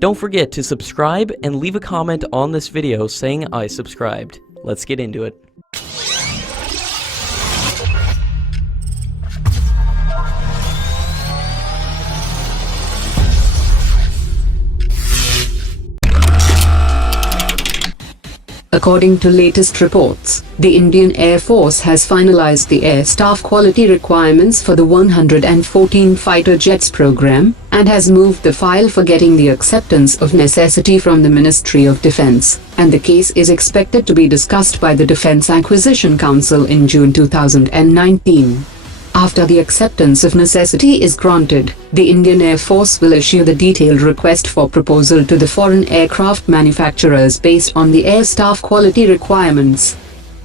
Don't forget to subscribe and leave a comment on this video saying I subscribed. Let's get into it. According to latest reports, the Indian Air Force has finalized the air staff quality requirements for the 114 fighter jets program, and has moved the file for getting the acceptance of necessity from the Ministry of Defense, and the case is expected to be discussed by the Defense Acquisition Council in June 2019. After the acceptance of necessity is granted, the Indian Air Force will issue the detailed request for proposal to the foreign aircraft manufacturers based on the air staff quality requirements.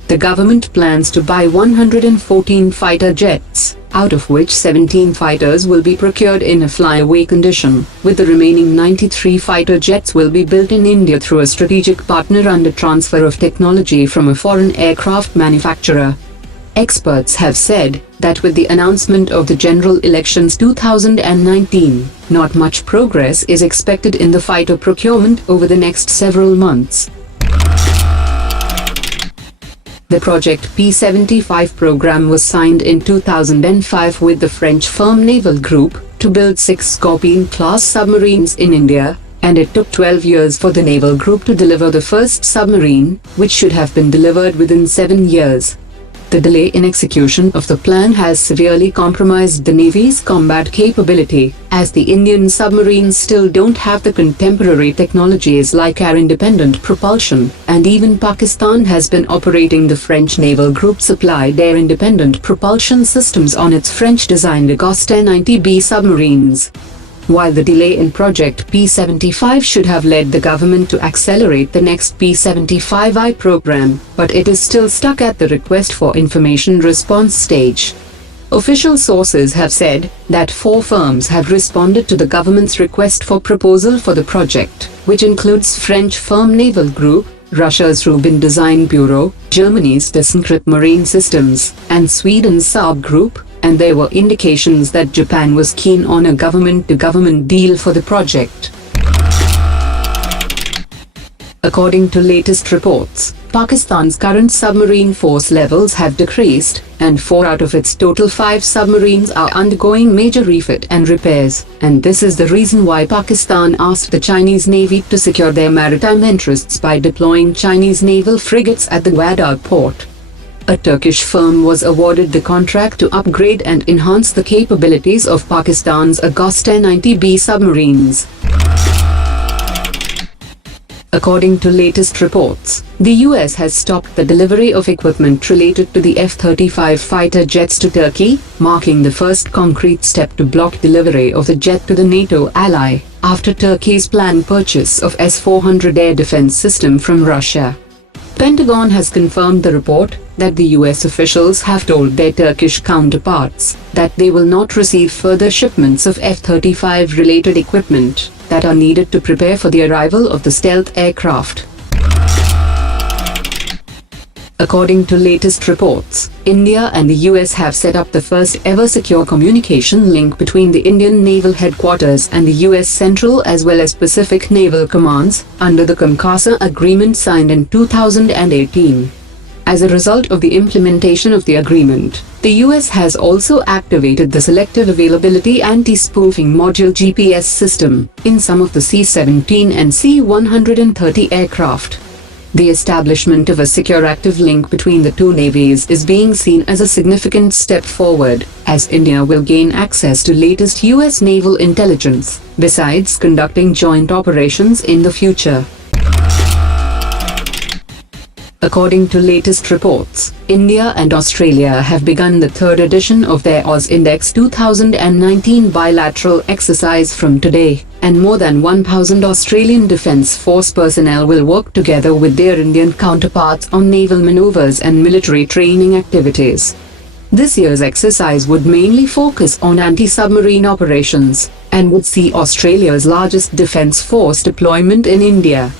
The government plans to buy 114 fighter jets, out of which 17 fighters will be procured in a flyaway condition, with the remaining 93 fighter jets will be built in India through a strategic partner under transfer of technology from a foreign aircraft manufacturer. Experts have said that with the announcement of the general elections 2019, not much progress is expected in the fighter procurement over the next several months. The Project P75 program was signed in 2005 with the French firm Naval Group to build 6 Scorpion-class submarines in India, and it took 12 years for the Naval Group to deliver the first submarine, which should have been delivered within 7 years. The delay in execution of the plan has severely compromised the Navy's combat capability, as the Indian submarines still don't have the contemporary technologies like air-independent propulsion, and even Pakistan has been operating the French Naval Group supplied air-independent propulsion systems on its French-designed AUSINDEX 90B submarines. While the delay in Project P75 should have led the government to accelerate the next P75-I program, but it is still stuck at the request for information response stage. Official sources have said that 4 firms have responded to the government's request for proposal for the project, which includes French firm Naval Group, Russia's Rubin Design Bureau, Germany's ThyssenKrupp Marine Systems, and Sweden's Saab Group, and there were indications that Japan was keen on a government-to-government deal for the project. According to latest reports, Pakistan's current submarine force levels have decreased, and 4 out of its total 5 submarines are undergoing major refit and repairs, and this is the reason why Pakistan asked the Chinese Navy to secure their maritime interests by deploying Chinese naval frigates at the Gwadar port. A Turkish firm was awarded the contract to upgrade and enhance the capabilities of Pakistan's AUSINDEX 90B submarines. According to latest reports, the US has stopped the delivery of equipment related to the F-35 fighter jets to Turkey, marking the first concrete step to block delivery of the jet to the NATO ally, after Turkey's planned purchase of S-400 air defense system from Russia. Pentagon has confirmed the report that the US officials have told their Turkish counterparts that they will not receive further shipments of F-35 related equipment that are needed to prepare for the arrival of the stealth aircraft. According to latest reports, India and the US have set up the first ever secure communication link between the Indian Naval Headquarters and the US Central as well as Pacific Naval Commands, under the COMCASA agreement signed in 2018. As a result of the implementation of the agreement, the US has also activated the Selective Availability Anti-Spoofing Module GPS system in some of the C-17 and C-130 aircraft. The establishment of a secure active link between the two navies is being seen as a significant step forward, as India will gain access to latest US naval intelligence, besides conducting joint operations in the future. According to latest reports, India and Australia have begun the 3rd edition of their AUSINDEX 2019 bilateral exercise from today, and more than 1,000 Australian Defence Force personnel will work together with their Indian counterparts on naval maneuvers and military training activities. This year's exercise would mainly focus on anti-submarine operations, and would see Australia's largest defence force deployment in India.